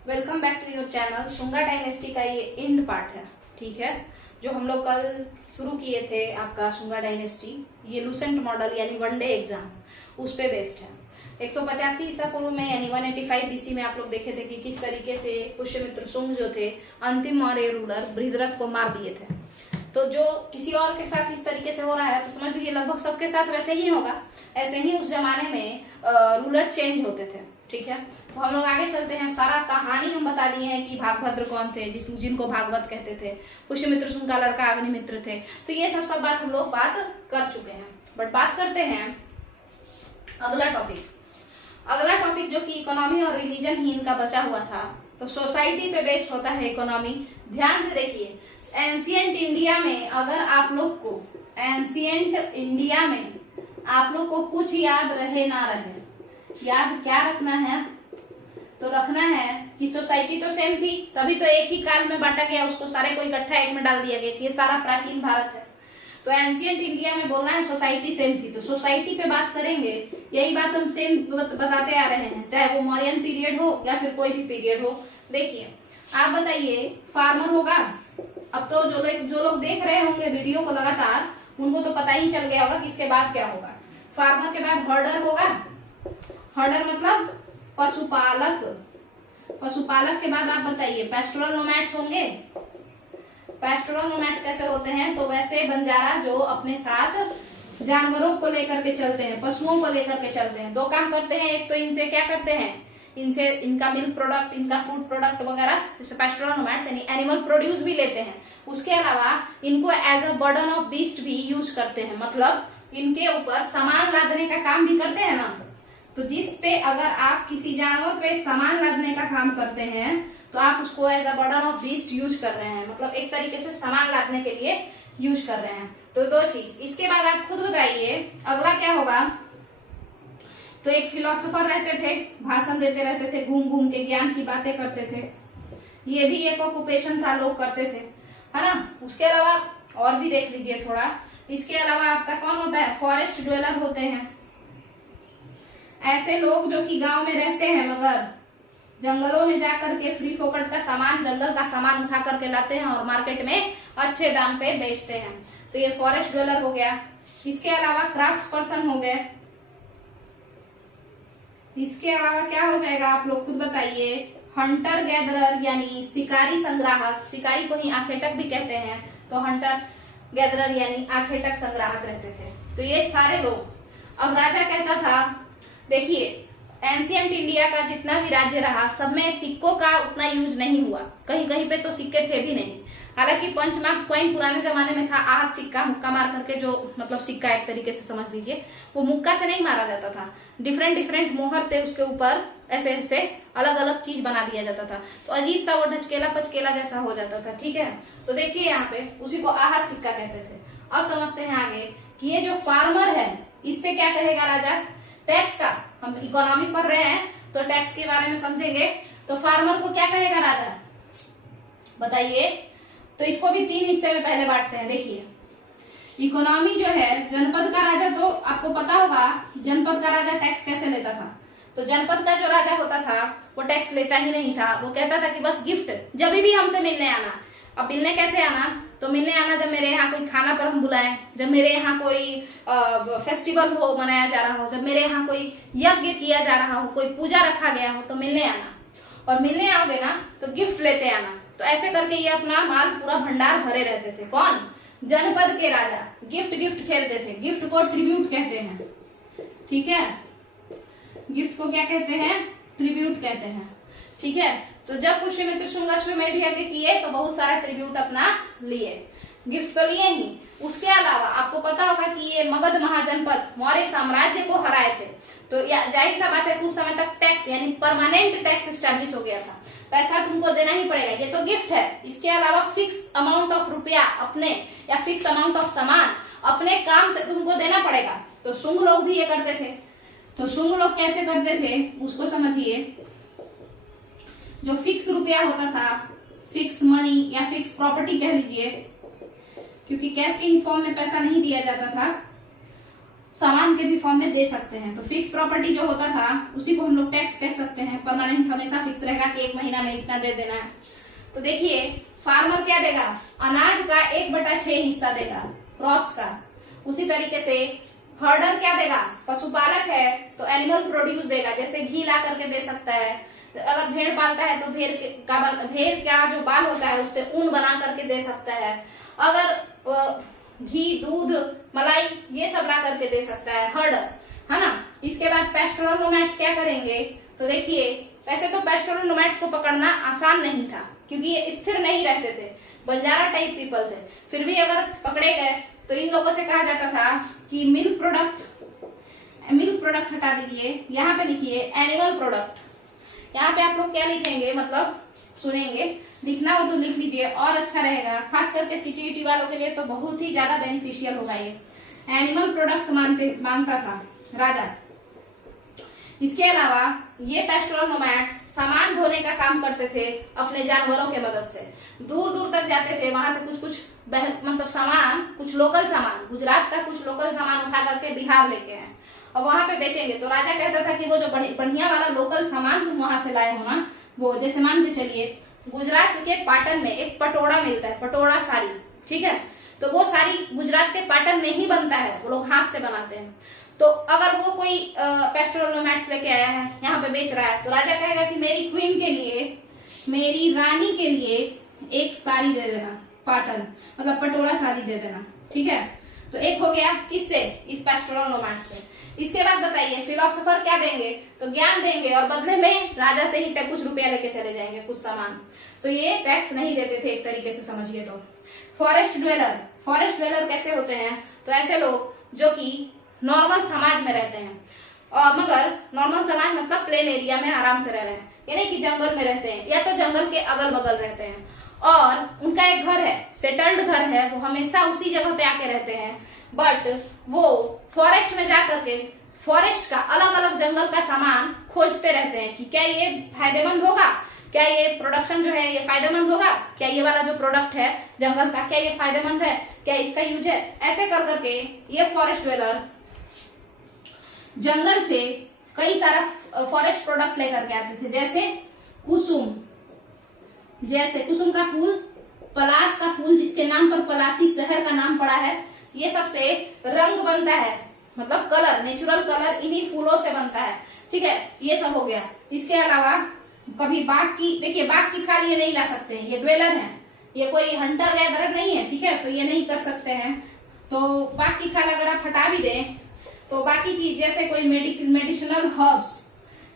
Welcome back to your channel. Shunga dynasty का ये and part है, ठीक है। जो हम लोग कल शुरू किए थे आपका शुंगा डायनेस्टी, ये लूसेंट मॉडल यानी वनडे एग्जाम, उस पे बेस्ड है। 185 ईसा पूर्व में यानी 185 बीसी में आप लोग देखे थे कि किस तरीके से पुष्यमित्र शुंग जो थे अंतिम मौर्य रूलर बृहद्रथ को मार दिए थे। तो जो किसी और के साथ इस तरीके से हो रहा है तो समझ लीजिए लगभग सबके साथ वैसे ही होगा। ऐसे ही उस जमाने में रूलर चेंज होते थे, ठीक है। तो हम लोग आगे चलते हैं। सारा कहानी हम बता दिए हैं कि भागभद्र कौन थे, जिनको भागवत कहते थे, पुष्यमित्र शुंग का लड़का अग्निमित्र थे। तो ये सब बात हम लोग बात कर चुके हैं। बट बात करते हैं अगला टॉपिक जो कि इकोनॉमी और रिलीजन ही इनका बचा हुआ था। तो सोसाइटी पे बेस्ड होता है इकोनॉमी। ध्यान से देखिए, एंशिएंट इंडिया में अगर आप लोग को कुछ याद रहे ना रहे, याद क्या रखना है, तो रखना है कि सोसाइटी तो सेम थी, तभी तो एक ही काल में बांटा गया, उसको सारे को इकट्ठा एक में डाल दिया गया कि ये सारा प्राचीन भारत है। तो एंशिएंट इंडिया में बोलना है सोसाइटी सेम थी। तो सोसाइटी पे बात करेंगे, यही बात हम सेम बताते आ रहे हैं, चाहे वो मौर्यन पीरियड हो या फिर कोई भी पीरियड हो। देखिए, आप बताइए, फार्मर होगा। अब तो जो लोग देख रहे होंगे वीडियो को लगातार, उनको तो पता ही चल गया होगा कि इसके बाद क्या होगा। फार्मर के बाद हर्डर होगा। हर्डर मतलब पशुपालक के बाद आप बताइए पैस्टोरल नोमैड्स होंगे। पैस्टोरल नोमैड्स कैसे होते हैं, तो वैसे बंजारा जो अपने साथ जानवरों को लेकर के चलते हैं, पशुओं को लेकर के चलते हैं। दो काम करते हैं, एक तो इनसे क्या करते हैं, इनसे इनका मिल्क प्रोडक्ट, इनका फूड प्रोडक्ट वगैरह, जैसे पैस्टोरल नोमैड्स यानी एनिमल प्रोड्यूस भी लेते हैं। उसके अलावा इनको as a burden of beast भी यूज करते हैं, मतलब इनके ऊपर सामान लादने का काम भी करते हैं ना। तो जिस पे अगर आप किसी जानवर पे सामान लादने का काम करते हैं तो आप उसको as a burden of beast use कर रहे हैं, मतलब एक तरीके से सामान लादने के लिए यूज कर रहे हैं। तो दो चीज। इसके बाद आप खुद बताइए अगला क्या होगा। तो एक फिलोसोफर रहते थे, भाषण देते रहते थे, घूम घूम के ज्ञान की बातें करते थे। ये भी एक ऑक्यूपेशन था, लोग करते थे, है ना। उसके अलावा और भी देख लीजिए थोड़ा। इसके अलावा आपका कौन होता है, फॉरेस्ट ड्वेलर होते हैं। ऐसे लोग जो कि गांव में रहते हैं मगर जंगलों में जाकर के फ्री फोकट का सामान, जंगल का सामान उठा करके लाते हैं और मार्केट में अच्छे दाम पे बेचते हैं। तो ये फॉरेस्ट ड्वेलर हो गया। इसके अलावा क्राफ्ट पर्सन हो गए। इसके अलावा क्या हो जाएगा, आप लोग खुद बताइए। हंटर गैदरर यानी शिकारी संग्राहक, शिकारी को ही आखेटक भी कहते हैं, तो हंटर गैदरर यानी आखेटक संग्राहक रहते थे। तो ये सारे लोग। अब राजा कहता था, देखिए एंशिएंट इंडिया का जितना भी राज्य रहा, सब में सिक्कों का उतना यूज नहीं हुआ। कहीं कहीं पे तो सिक्के थे भी नहीं। हालांकि पंचमार्क कॉइन पुराने जमाने में था, आहत सिक्का, मुक्का मार करके, जो मतलब सिक्का एक तरीके से समझ लीजिए, वो मुक्का से नहीं मारा जाता था, डिफरेंट मोहर से उसके ऊपर ऐसे ऐसे अलग अलग चीज बना दिया जाता था। तो अजीब सा वो ढचकेला पचकेला जैसा हो जाता था, ठीक है। तो देखिए यहाँ पे उसी को आहत सिक्का कहते थे। अब समझते हैं आगे कि ये जो फार्मर है, इससे क्या कहेगा राजा, टैक्स का। हम इकोनॉमी पढ़ रहे हैं तो टैक्स के बारे में समझेंगे। तो फार्मर को क्या कहेगा राजा, बताइए। तो इसको भी 3 हिस्से में पहले बांटते हैं। देखिए, इकोनॉमी जो है, जनपद का राजा, तो आपको पता होगा कि जनपद का राजा टैक्स कैसे लेता था। तो जनपद का जो राजा होता था वो टैक्स लेता ही नहीं था। वो कहता था कि बस गिफ्ट, जब भी हमसे मिलने आना। अब मिलने कैसे आना, तो मिलने आना जब मेरे यहाँ कोई खाना पर हम बुलाएं, जब मेरे यहाँ कोई फेस्टिवल हो, मनाया जा रहा हो, जब मेरे यहाँ कोई यज्ञ किया जा रहा हो, कोई पूजा रखा गया हो, तो मिलने आना। और मिलने आओगे ना तो गिफ्ट लेते आना। तो ऐसे करके ये अपना माल पूरा भंडार भरे रहते थे। कौन, जनपद के राजा। गिफ्ट खेलते थे। गिफ्ट को ट्रिब्यूट कहते हैं, ठीक है। गिफ्ट को क्या कहते हैं, ट्रिब्यूट कहते हैं, ठीक है। तो जब पुष्यमित्र शुंग अश्वमेध यज्ञ किए तो बहुत सारा ट्रिब्यूट अपना लिए, गिफ्ट तो लिए ही। उसके अलावा आपको पता होगा कि ये मगध महाजनपद मौर्य साम्राज्य को हराए थे। तो जाहिर सा बात है कुछ समय तक टैक्स यानी परमानेंट टैक्स स्टैब्लिश हो गया था। पैसा तुमको देना ही पड़ेगा, ये तो गिफ्ट है। इसके अलावा फिक्स अमाउंट ऑफ रुपया अपने, या फिक्स अमाउंट ऑफ सामान अपने काम से तुमको देना पड़ेगा। तो शुंग लोग भी ये करते थे। तो शुंग लोग कैसे करते थे उसको समझिए। जो फिक्स रुपया होता था, फिक्स मनी या फिक्स प्रॉपर्टी कह लीजिए, क्योंकि कैश के ही फॉर्म में पैसा नहीं दिया जाता था, सामान के भी फॉर्म में दे सकते हैं। तो फिक्स प्रॉपर्टी जो होता था उसी को हम लोग टैक्स कह सकते हैं। परमानेंट हमेशा फिक्स रहेगा कि 1 महीना में इतना दे देना है। तो देखिए फार्मर क्या देगा, अनाज का 1/6 हिस्सा देगा क्रॉप्स का। उसी तरीके से हर्डर क्या देगा, पशुपालक है तो एनिमल प्रोड्यूस देगा, जैसे घी ला करके दे सकता है। अगर भेड़ पालता है तो भेड़ का जो बाल होता है उससे ऊन बना करके दे सकता है। अगर घी, दूध, मलाई ये सब ला करके दे सकता है हर्डर, है ना। इसके बाद पेस्टोरल नोमैड्स क्या करेंगे, तो देखिए वैसे तो पेस्टोरल नोमैड्स को पकड़ना आसान नहीं था क्योंकि ये स्थिर नहीं रहते थे, बंजारा टाइप पीपल थे। फिर भी अगर पकड़े गए तो इन लोगों से कहा जाता था कि मिल्क प्रोडक्ट हटा दीजिए, यहाँ पे लिखिए एनिमल प्रोडक्ट। यहाँ पे आप लोग क्या लिखेंगे, मतलब सुनेंगे, लिखना हो तो लिख लीजिए और अच्छा रहेगा। खास करके सिटी वालों के लिए तो बहुत ही ज्यादा बेनिफिशियल होगा ये। एनिमल प्रोडक्ट मानता था राजा। इसके अलावा ये पेस्टोरल नोमैड्स सामान ढोने का काम करते थे अपने जानवरों के मदद से। दूर दूर तक जाते थे, वहां से कुछ मतलब सामान, कुछ लोकल सामान, गुजरात का कुछ लोकल सामान उठा करके बिहार लेके आए और वहां पे बेचेंगे। तो राजा कहता था कि वो जो बढ़िया वाला लोकल सामान तुम वहां से लाए हो ना, वो जैसे मान के चलिए गुजरात के पाटन में एक पटोड़ा मिलता है, पटोड़ा साड़ी, ठीक है। तो वो साड़ी गुजरात के पाटन में ही बनता है, वो लोग हाथ से बनाते हैं। तो अगर वो कोई पेस्टोरल नोमैड्स लेके आया है, यहाँ पे बेच रहा है, तो राजा कहेगा कि मेरी क्वीन के लिए, मेरी रानी के लिए एक साड़ी दे देना, पाटन मतलब पटोड़ा साड़ी दे देना, ठीक है। तो एक हो गया किससे, इस पेस्टोरल नोमैड्स से। इसके बाद बताइए फिलोसोफर क्या देंगे, तो ज्ञान देंगे और बदले में राजा से ही कुछ रुपया लेके चले जाएंगे, कुछ सामान। तो ये टैक्स नहीं देते थे एक तरीके से समझिए तो। फॉरेस्ट ड्वेलर कैसे होते हैं, तो ऐसे लोग जो कि नॉर्मल समाज में रहते हैं, और मगर नॉर्मल समाज मतलब प्लेन एरिया में आराम से रह रहे हैं, यानी कि जंगल में रहते हैं या तो जंगल के अगल बगल रहते हैं, और उनका एक घर है, सेटल्ड घर है, वो हमेशा उसी जगह पे आके रहते हैं। बट वो फॉरेस्ट में जाकर के फॉरेस्ट का अलग अलग जंगल का सामान खोजते रहते हैं कि क्या ये फायदेमंद होगा, क्या ये प्रोडक्शन जो है ये फायदेमंद होगा, क्या ये वाला जो प्रोडक्ट है जंगल का क्या ये फायदेमंद है, क्या इसका यूज है। ऐसे कर करके ये फॉरेस्ट ड्वेलर जंगल से कई सारा फॉरेस्ट प्रोडक्ट लेकर के आते थे, जैसे कुसुम का फूल, पलाश का फूल जिसके नाम पर पलासी शहर का नाम पड़ा है, ये सबसे रंग बनता है, मतलब कलर, नेचुरल कलर इन्हीं फूलों से बनता है, ठीक है। ये सब हो गया। इसके अलावा कभी बाघ की, देखिए बाघ की खाल ये नहीं ला सकते हैं, ये ड्वेलर है, ये कोई हंटर गैदरर नहीं है, ठीक है, तो ये नहीं कर सकते हैं। तो बाघ की खाल अगर आप हटा भी दें तो बाकी चीज जैसे कोई मेडिसिनल हर्ब्स,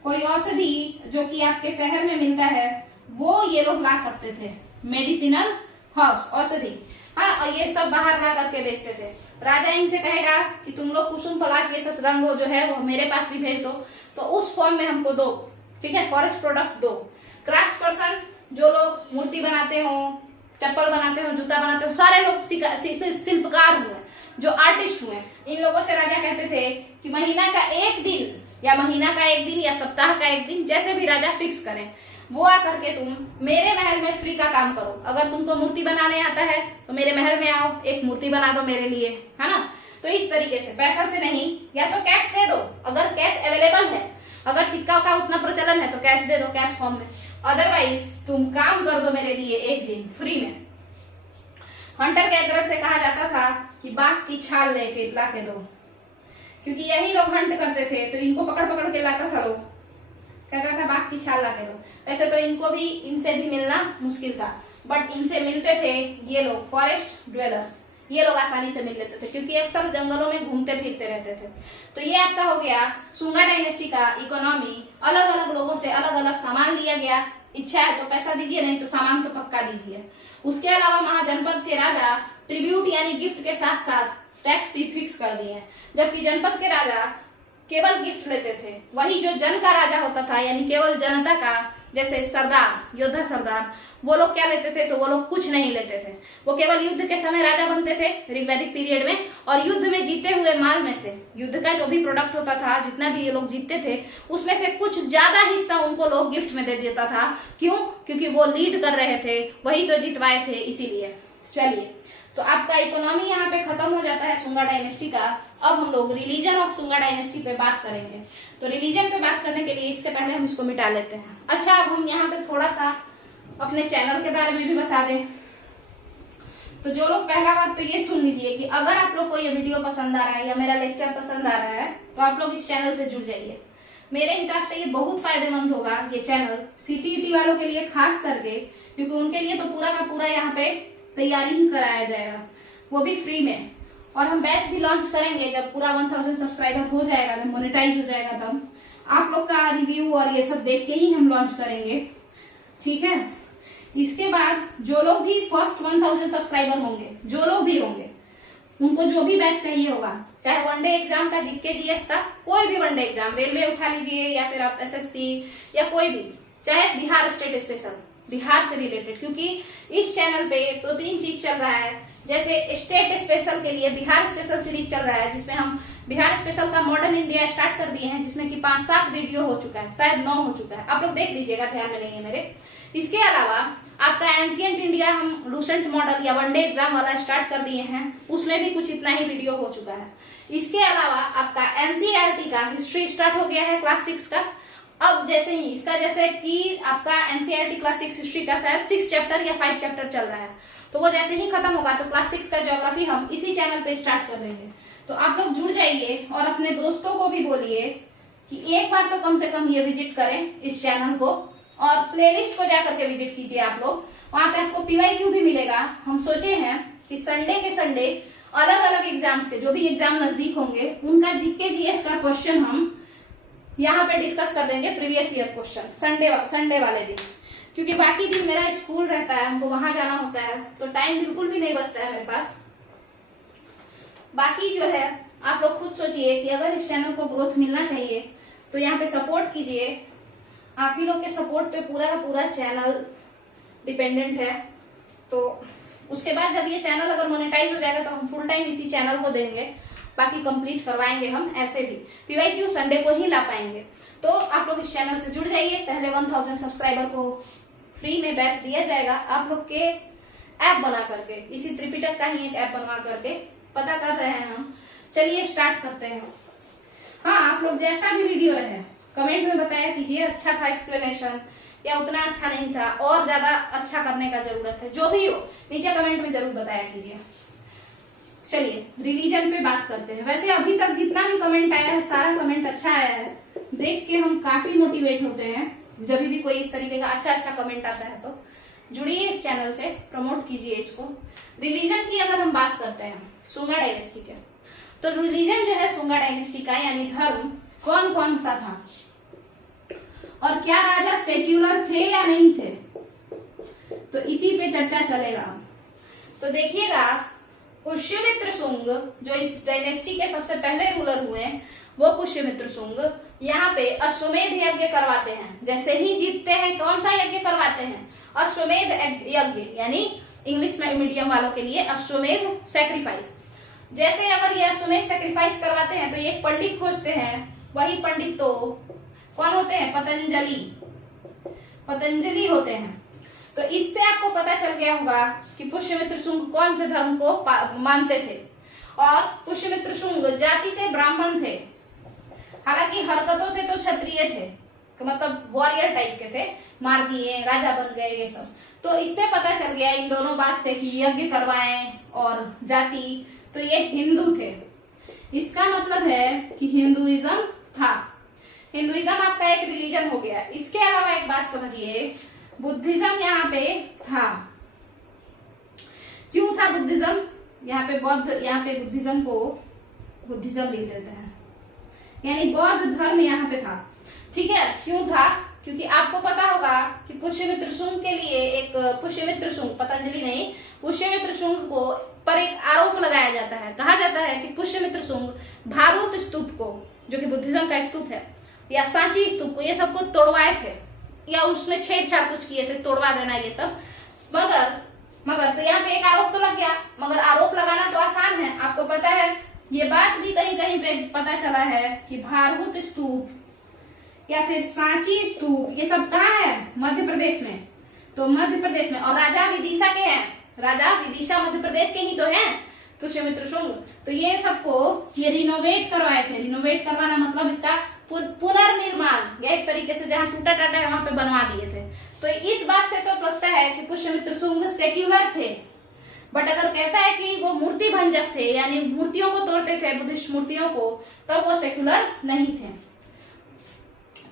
कोई औषधि जो कि आपके शहर में मिलता है, वो ये लोग ला सकते थे, मेडिसिनल हर्ब्स, औषधि, हाँ, और ये सब बाहर ला करके बेचते थे। राजा इनसे कहेगा कि तुम लोग कुसुम पलाश ये सब रंग जो है वो मेरे पास भी भेज दो, तो उस फॉर्म में हमको दो, ठीक है, फॉरेस्ट प्रोडक्ट दो। क्राफ्ट पर्सन जो लोग मूर्ति बनाते हो, चप्पल बनाते हो, जूता बनाते हो, सारे लोग शिल्पकार हुए, जो आर्टिस्ट हुए, इन लोगों से राजा कहते थे कि महीना का एक दिन या सप्ताह का एक दिन, जैसे भी राजा फिक्स करें, वो आकर के तुम मेरे महल में फ्री का काम करो। अगर तुमको मूर्ति बनाने आता है तो मेरे महल में आओ, एक मूर्ति बना दो मेरे लिए, है ना। तो इस तरीके से पैसा से नहीं, या तो कैश दे दो, अगर कैश अवेलेबल है, अगर सिक्का का उतना प्रचलन है तो कैश दे दो, कैश फॉर्म में, अदरवाइज तुम काम कर दो मेरे लिए एक दिन फ्री में। हंटर गैदरर से कहा जाता था कि बाघ की छाल लेके ला के दो, क्योंकि यही लोग हंट करते थे, तो इनको पकड़ पकड़ के लाता था लोग, कहता था बाघ की छाल ला के दो। वैसे तो इनको भी, इनसे भी मिलना मुश्किल था, बट इनसे मिलते थे ये लोग फॉरेस्ट ड्वेलर्स, ये लोग आसानी से मिल लेते थे क्योंकि अक्सर जंगलों में घूमते फिरते रहते थे। तो ये आपका हो गया सुंगा डायनेस्टी का इकोनॉमी। अलग अलग लोगों से अलग अलग सामान लिया गया, इच्छा है तो पैसा दीजिए, नहीं तो सामान तो पक्का दीजिए। उसके अलावा महाजनपद के राजा ट्रिब्यूट यानी गिफ्ट के साथ साथ टैक्स भी फिक्स कर दिए हैं, जबकि जनपद के राजा केवल गिफ्ट लेते थे। वही जो जन का राजा होता था, यानी केवल जनता का, जैसे सरदार, योद्धा सरदार, वो लोग क्या लेते थे, तो वो लोग कुछ नहीं लेते थे, वो केवल युद्ध के समय राजा बनते थे ऋग्वैदिक पीरियड में, और युद्ध में जीते हुए माल में से, युद्ध का जो भी प्रोडक्ट होता था, जितना भी ये लोग जीतते थे, उसमें से कुछ ज्यादा हिस्सा उनको लोग गिफ्ट में दे देता था। क्यों? क्योंकि वो लीड कर रहे थे, वही तो जितवाए थे, इसीलिए। चलिए तो आपका इकोनॉमी यहाँ पे खत्म हो जाता है सुंगा डायनेस्टी का। अब हम लोग रिलीजन ऑफ सुंगा डायनेस्टी पे बात करेंगे। तो रिलीजन पे बात करने के लिए इससे पहले हम इसको मिटा लेते हैं। अच्छा, अब हम यहाँ पे थोड़ा सा अपने चैनल के बारे में भी बता दें। तो जो लोग, पहला बात तो ये सुन लीजिए कि अगर आप लोग को ये वीडियो पसंद आ रहा है या मेरा लेक्चर पसंद आ रहा है तो आप लोग इस चैनल से जुड़ जाइए। मेरे हिसाब से ये बहुत फायदेमंद होगा ये चैनल, सीटीईटी वालों के लिए खास करके, क्योंकि उनके लिए तो पूरा का पूरा यहाँ पे तैयारी ही कराया जाएगा, वो भी फ्री में। और हम बैच भी लॉन्च करेंगे जब पूरा 1000 सब्सक्राइबर हो जाएगा, जब मोनेटाइज हो जाएगा, तब आप लोग का रिव्यू और ये सब देख के ही हम लॉन्च करेंगे, ठीक है। इसके बाद जो लोग भी फर्स्ट 1000 सब्सक्राइबर होंगे, जो लोग भी होंगे, उनको जो भी बैच चाहिए होगा, चाहे वनडे एग्जाम का, जीके जीएस का, कोई भी वनडे एग्जाम, रेलवे उठा लीजिए या फिर आप एसएससी या कोई भी, चाहे बिहार स्टेट स्पेशल, बिहार से रिलेटेड, क्योंकि इस चैनल पे तो 3 चीज चल रहा है। जैसे स्टेट स्पेशल के लिए बिहार स्पेशल सीरीज चल रहा है, जिसमें हम बिहार स्पेशल का मॉडर्न इंडिया स्टार्ट कर दिए हैं, जिसमें कि 5-7 वीडियो हो चुका है, शायद 9 हो चुका है, आप लोग देख लीजिएगा, ध्यान में नहीं है मेरे। इसके अलावा आपका एंशिएंट इंडिया हम लूसेंट मॉडल या वनडे एग्जाम वाला स्टार्ट कर दिए हैं, उसमें भी कुछ इतना ही वीडियो हो चुका है। इसके अलावा आपका एनसीईआरटी का हिस्ट्री स्टार्ट हो गया है क्लास 6 का। अब जैसे ही इसका, जैसे कि आपका एनसीईआरटी क्लास 6 हिस्ट्री का शायद 6 चैप्टर या 5 चैप्टर चल रहा है, तो वो जैसे ही खत्म होगा तो क्लास 6 का ज्योग्राफी हम इसी चैनल पे स्टार्ट कर देंगे। तो आप लोग जुड़ जाइए और अपने दोस्तों को भी बोलिए कि एक बार तो कम से कम ये विजिट करें इस चैनल को, और प्लेलिस्ट को जाकर के विजिट कीजिए आप लोग, वहां पे आपको पीवाईक्यू भी मिलेगा। हम सोचे हैं कि संडे के संडे अलग अलग एग्जाम्स के, जो भी एग्जाम नजदीक होंगे, उनका जीके जीएस का क्वेश्चन हम यहाँ पे डिस्कस कर देंगे, प्रीवियस ईयर क्वेश्चन, संडे वाले दिन, क्योंकि बाकी दिन मेरा स्कूल रहता है, हमको वहां जाना होता है, तो टाइम बिल्कुल भी नहीं बचता है मेरे पास। बाकी जो है आप लोग खुद सोचिए कि अगर इस चैनल को ग्रोथ मिलना चाहिए तो यहाँ पे सपोर्ट कीजिए। आप ही लोग के सपोर्ट पे पूरा का पूरा चैनल डिपेंडेंट है। तो उसके बाद जब ये चैनल अगर मोनेटाइज हो जाएगा तो हम फुल टाइम इसी चैनल को देंगे, बाकी कंप्लीट करवाएंगे हम, ऐसे भी पीवाईक्यू संडे को ही ला पाएंगे। तो आप लोग इस चैनल से जुड़ जाइए। पहले 1000 सब्सक्राइबर को फ्री में बैच दिया जाएगा आप लोग के ऐप बना करके, इसी त्रिपिटक का ही एक ऐप बनवा करके पता कर रहे हैं हम। चलिए स्टार्ट करते हैं। हाँ, आप लोग जैसा भी वीडियो रहे कमेंट में बताया कीजिए, अच्छा था एक्सप्लेनेशन या उतना अच्छा नहीं था, और ज्यादा अच्छा करने का जरूरत है, जो भी हो नीचे कमेंट में जरूर बताया कीजिए। चलिए रिलीजन पे बात करते हैं। वैसे अभी तक जितना भी कमेंट आया है सारा कमेंट अच्छा आया है, देख के हम काफी मोटिवेट होते हैं जब भी कोई इस तरीके का अच्छा कमेंट आता है। तो जुड़िए इस चैनल से, प्रमोट कीजिए इसको। रिलीजन की अगर हम बात करते हैं सुंगा डायनेस्टी के, तो रिलीजन जो है सुंगा डायनेस्टी का यानी धर्म कौन कौन सा था, और क्या राजा सेक्युलर थे या नहीं थे, तो इसी पे चर्चा चलेगा। तो देखिएगा, पुष्यमित्र शुंग जो इस डायनेस्टी के सबसे पहले रूलर हुए, वो पुष्यमित्र शुंग यहाँ पे अश्वमेध यज्ञ करवाते हैं। जैसे ही जीतते हैं कौन सा यज्ञ करवाते हैं, अश्वमेध यज्ञ, यानी इंग्लिश मीडियम वालों के लिए अश्वमेध सेक्रीफाइस। जैसे अगर ये अश्वमेध सेक्रीफाइस करवाते हैं तो एक पंडित खोजते हैं, वही पंडित तो कौन होते हैं, पतंजलि होते हैं। तो इससे आपको पता चल गया होगा कि पुष्यमित्र शुंग कौन से धर्म को मानते थे, और पुष्यमित्र शुंग जाति से ब्राह्मण थे, हालांकि हरकतों से तो क्षत्रिय थे, मतलब वॉरियर टाइप के थे, मार दिए, राजा बन गए, ये सब। तो इससे पता चल गया इन दोनों बात से कि यज्ञ करवाएं और जाति, तो ये हिंदू थे। इसका मतलब है कि हिंदुइज्म था। हिंदुइज्म आपका एक रिलीजन हो गया। इसके अलावा एक बात समझिए, बुद्धिज्म यहाँ पे था। क्यों था बुद्धिज्म, यहाँ पे बौद्ध, यहाँ पे बुद्धिज्म को बुद्धिज्म लिख देते हैं, यानी बौद्ध धर्म यहाँ पे था, ठीक है। क्यों था, क्योंकि आपको पता होगा कि पुष्यमित्र शुंग के लिए एक पुष्यमित्र शुंग, पतंजलि नहीं, पुष्यमित्र शुंग को पर एक आरोप लगाया जाता है। कहा जाता है कि पुष्यमित्र शुंग भारूत स्तूप को, जो कि बुद्धिज्म का स्तूप है, या सांची स्तूप को, ये सबको तोड़वाए थे, या उसने छेड़छाड़ कुछ किए थे, तोड़वा देना ये सब। मगर तो यहाँ पे एक आरोप तो लग गया, मगर आरोप लगाना तो आसान है, आपको पता है। ये बात भी कहीं कहीं पे पता चला है कि भारूत स्तूप या फिर सांची स्तूप, ये सब कहाँ है, मध्य प्रदेश में। तो मध्य प्रदेश में, और राजा विदिशा के हैं, राजा विदिशा मध्य प्रदेश के ही तो हैं पुष्यमित्र शुंग। तो ये सबको ये रिनोवेट करवाए थे। रिनोवेट करवाना मतलब इसका पुनर्निर्माण, या एक तरीके से जहाँ टूटा टाटा है वहां पे बनवा दिए थे। तो इस बात से तो लगता है कि पुष्यमित्र शुंग सेक्युलर थे। बट अगर कहता है कि वो मूर्ति भंजक थे, यानी मूर्तियों को तोड़ते थे, बुद्धिस्ट मूर्तियों को, तब वो सेक्युलर नहीं थे।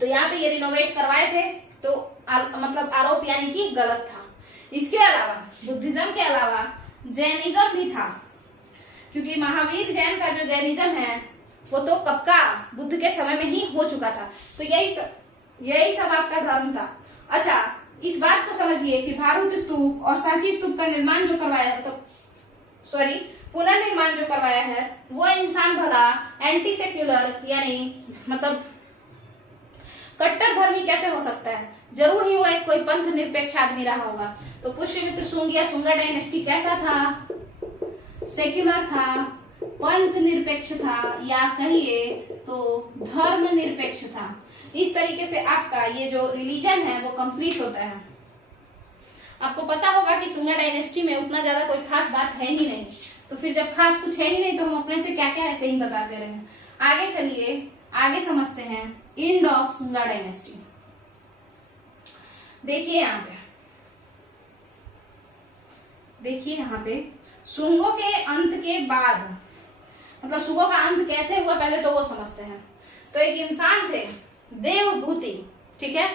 तो यहाँ पे ये रिनोवेट करवाए थे, तो मतलब आरोप यानी कि गलत था। इसके अलावा बुद्धिज्म के अलावा जैनिज्म भी था, क्योंकि महावीर जैन का जो जैनिज्म है वो तो कब का, बुद्ध के समय में ही हो चुका था। तो यही सब आपका धर्म था। अच्छा, इस बात को समझिए कि भारत स्तूप और सांची स्तूप का निर्माण जो करवाया है, तो पुनर्निर्माण जो करवाया है, वो इंसान भला एंटी सेक्युलर यानी मतलब कट्टर धर्मी कैसे हो सकता है? जरूर ही वो एक कोई पंथ निरपेक्ष आदमी रहा होगा। तो पुष्यमित्र शुंग या शुंगा डायनेस्टी कैसा था? सेक्युलर था, पंथ निरपेक्ष था, या कहिए तो धर्म निरपेक्ष था। इस तरीके से आपका ये जो रिलीजन है वो कंप्लीट होता है। आपको पता होगा कि शुंगा डायनेस्टी में उतना ज्यादा कोई खास बात है ही नहीं, तो फिर जब खास कुछ है ही नहीं तो हम अपने से क्या क्या ऐसे ही बताते रहे। आगे चलिए, आगे समझते हैं एंड ऑफ शुंगा डायनेस्टी। देखिए यहाँ पे शुंगों के अंत के बाद, मतलब शुंगों का अंत कैसे हुआ पहले तो वो समझते हैं। तो एक इंसान थे देवभूति, ठीक है,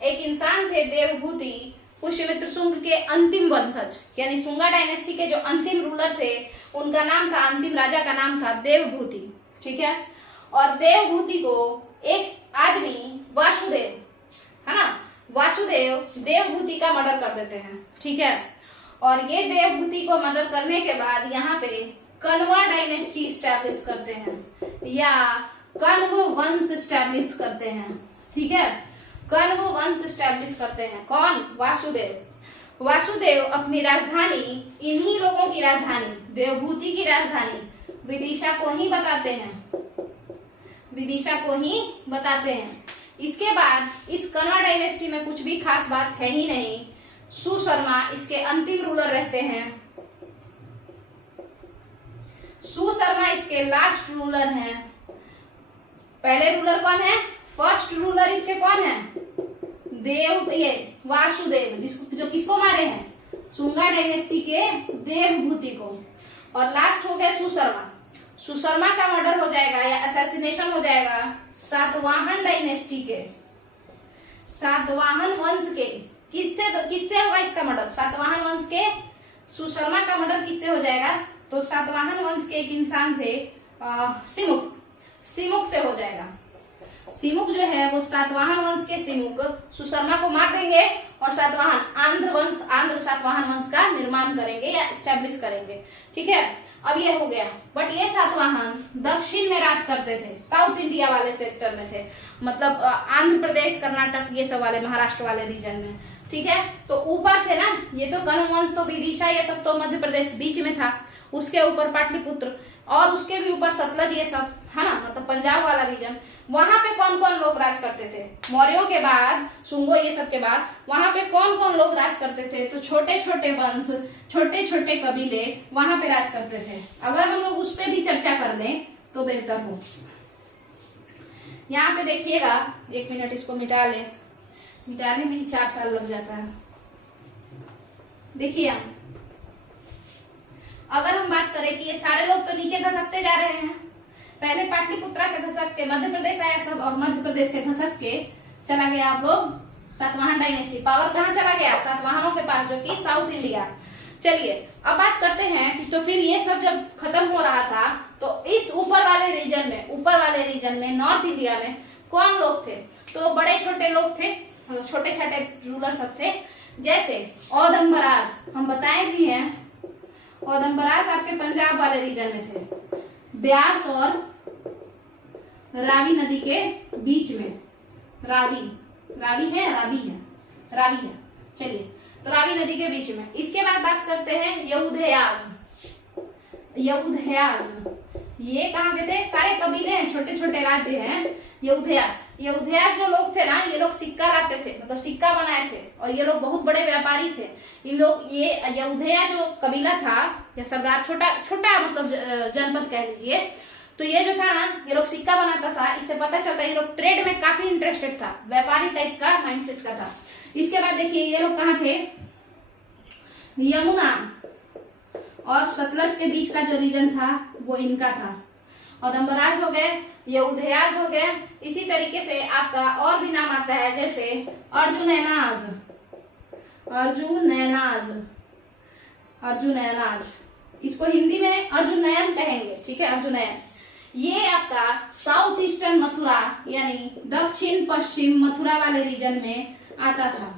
एक इंसान थे देवभूति, पुष्यमित्र शुंग के अंतिम वंशज, यानी शुंगा डायनेस्टी के जो अंतिम रूलर थे उनका नाम था, अंतिम राजा का नाम था देवभूति, ठीक है। और देवभूति को एक आदमी वासुदेव, है ना, वासुदेव देवभूति का मर्डर कर देते हैं, ठीक है। और ये देवभूति को मर्डर करने के बाद यहाँ पे कण्वा डायनेस्टी स्टैब्लिश करते हैं, या कण्व वंश स्टैब्लिश करते हैं, ठीक है। कण्व वंश स्टैब्लिश करते हैं कौन? वासुदेव। वासुदेव अपनी राजधानी, इन्हीं लोगों की राजधानी, देवभूति की राजधानी विदिशा को ही बताते हैं, विदिशा को ही बताते हैं। इसके बाद इस कण्वा डायनेस्टी में कुछ भी खास बात है ही नहीं। सुशर्मा इसके अंतिम रूलर रहते हैं, सुशर्मा इसके लास्ट रूलर हैं। पहले रूलर कौन है? फर्स्ट रूलर इसके कौन है? ये वासुदेव, जो किसको मारे हैं? शुंगा डायनेस्टी के देवभूति को। और लास्ट हो गया सुशर्मा। सुशर्मा का मर्डर हो जाएगा या असैसिनेशन हो जाएगा सातवाहन डायनेस्टी के, सातवाहन वंश के। किससे होगा इसका मर्डर? सातवाहन वंश के। सुशर्मा का मर्डर किससे हो जाएगा? तो सातवाहन वंश के एक इंसान थे सिमुक, सिमुक से हो जाएगा। सिमुक जो है वो सातवाहन वंश के सिमुक सुशर्मा को मार देंगे और सातवाहन आंध्र सातवाहन वंश का निर्माण करेंगे या स्टैब्लिश करेंगे, ठीक है। अब ये हो गया। बट ये सातवाहन दक्षिण में राज करते थे, साउथ इंडिया वाले सेक्टर में थे, मतलब आंध्र प्रदेश, कर्नाटक, ये सब वाले, महाराष्ट्र वाले रीजन में, ठीक है। तो ऊपर थे ना, ये तो कण्व वंश, तो विदिशा, ये सब तो मध्य प्रदेश बीच में था, उसके ऊपर पाटलिपुत्र और उसके भी ऊपर सतलज, ये सब है ना, मतलब पंजाब वाला रीजन। वहां पे कौन कौन लोग राज करते थे? मौर्यों के बाद, शुंगो, ये सब के बाद वहां पे कौन कौन लोग राज करते थे? तो छोटे छोटे वंश, छोटे छोटे कबीले वहां पे राज करते थे। अगर हम लोग उस पर भी चर्चा कर लें तो बेहतर हो। यहाँ पे देखिएगा, एक मिनट इसको मिटा लें, मिटाने में ही 4 साल लग जाता है। देखिए, अगर हम बात करें कि ये सारे लोग तो नीचे खसकते जा रहे हैं, पहले पाटलिपुत्रा से खसक के मध्य प्रदेश आया सब, और मध्य प्रदेश से खसक के चला गया आप लोग सातवाहन डायनेस्टी। पावर कहाँ चला गया? सातवाहनों के पास, जो कि साउथ इंडिया। चलिए अब बात करते हैं कि तो फिर ये सब जब खत्म हो रहा था तो इस ऊपर वाले रीजन में नॉर्थ इंडिया में कौन लोग थे? तो बड़े छोटे लोग थे, छोटे छोटे रूलर सब थे, जैसे औदंबराज, हम बताए भी हैं, औदंबराज आपके पंजाब वाले रीजन में थे, ब्यास और रावी नदी के बीच में। रावी है। चलिए, तो रावी नदी के बीच में। इसके बाद बात करते हैं यऊधेयाज। ये कहाँ के थे? सारे कबीले हैं, छोटे छोटे राज्य हैं। यऊधेयाज, यहूदिया जो लोग थे ना, ये लोग सिक्का लाते थे, मतलब सिक्का बनाए थे, और ये लोग बहुत बड़े व्यापारी थे। इन लोग, ये यहूदिया जो कबीला था या सरदार, छोटा छोटा मतलब जनपद कह लीजिए, तो ये जो था ना, ये लोग सिक्का बनाता था। इससे पता चलता है ये लोग ट्रेड में काफी इंटरेस्टेड था, व्यापारी टाइप का माइंडसेट का था। इसके बाद देखिए ये लोग कहाँ थे, यमुना और सतलज के बीच का जो रीजन था वो इनका था। और अंबराज हो गए, यहूदियाज हो गए। इसी तरीके से आपका और भी नाम आता है, जैसे अर्जुनैनाज, अर्जुनैनाज, अर्जुनैनाज, इसको हिंदी में अर्जुनयन कहेंगे, ठीक है, अर्जुनयन। ये आपका साउथ ईस्टर्न मथुरा यानी दक्षिण पश्चिम मथुरा वाले रीजन में आता था,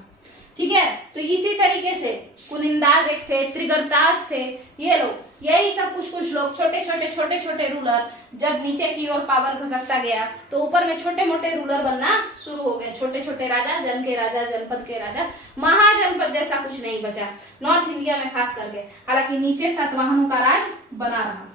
ठीक है। तो इसी तरीके से कुनिंदाज एक थे, त्रिगर्ताज थे, ये लोग, यही सब कुछ लोग छोटे छोटे रूलर, जब नीचे की ओर पावर खसकता गया तो ऊपर में छोटे मोटे रूलर बनना शुरू हो गए, छोटे छोटे राजा, जन के राजा, जनपद के राजा। महाजनपद जैसा कुछ नहीं बचा नॉर्थ इंडिया में खास करके, हालांकि नीचे सातवाहनों का राज बना रहा।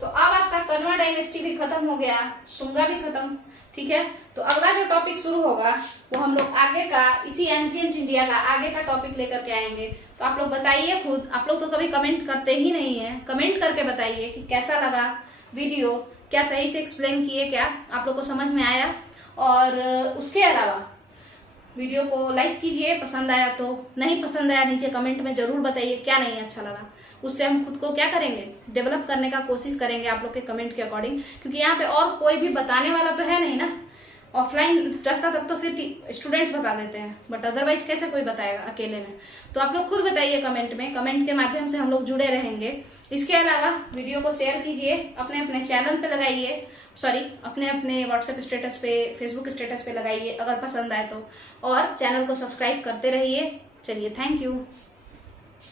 तो अब आपका कन्वा डायनेस्टी भी खत्म हो गया, शुंगा भी खत्म, ठीक है। तो अगला जो टॉपिक शुरू होगा वो हम लोग आगे का, इसी एंशिएंट इंडिया का आगे का टॉपिक लेकर के आएंगे। तो आप लोग बताइए खुद, आप लोग तो कभी कमेंट करते ही नहीं है, कमेंट करके बताइए कि कैसा लगा वीडियो, क्या सही से एक्सप्लेन किए, क्या आप लोग को समझ में आया। और उसके अलावा वीडियो को लाइक कीजिए, पसंद आया तो, नहीं पसंद आया नीचे कमेंट में जरूर बताइए क्या नहीं अच्छा लगा। उससे हम खुद को क्या करेंगे, डेवलप करने का कोशिश करेंगे आप लोग के कमेंट के अकॉर्डिंग, क्योंकि यहाँ पे और कोई भी बताने वाला तो है नहीं ना। ऑफलाइन रहता तब तो फिर स्टूडेंट्स बता देते हैं, बट अदरवाइज कैसे कोई बताएगा अकेले में। तो आप लोग खुद बताइए कमेंट में, कमेंट के माध्यम से हम लोग जुड़े रहेंगे। इसके अलावा वीडियो को शेयर कीजिए, अपने अपने चैनल पे लगाइए, सॉरी अपने अपने व्हाट्सएप स्टेटस पे, फेसबुक स्टेटस पे लगाइए अगर पसंद आए तो, और चैनल को सब्सक्राइब करते रहिए। चलिए, थैंक यू।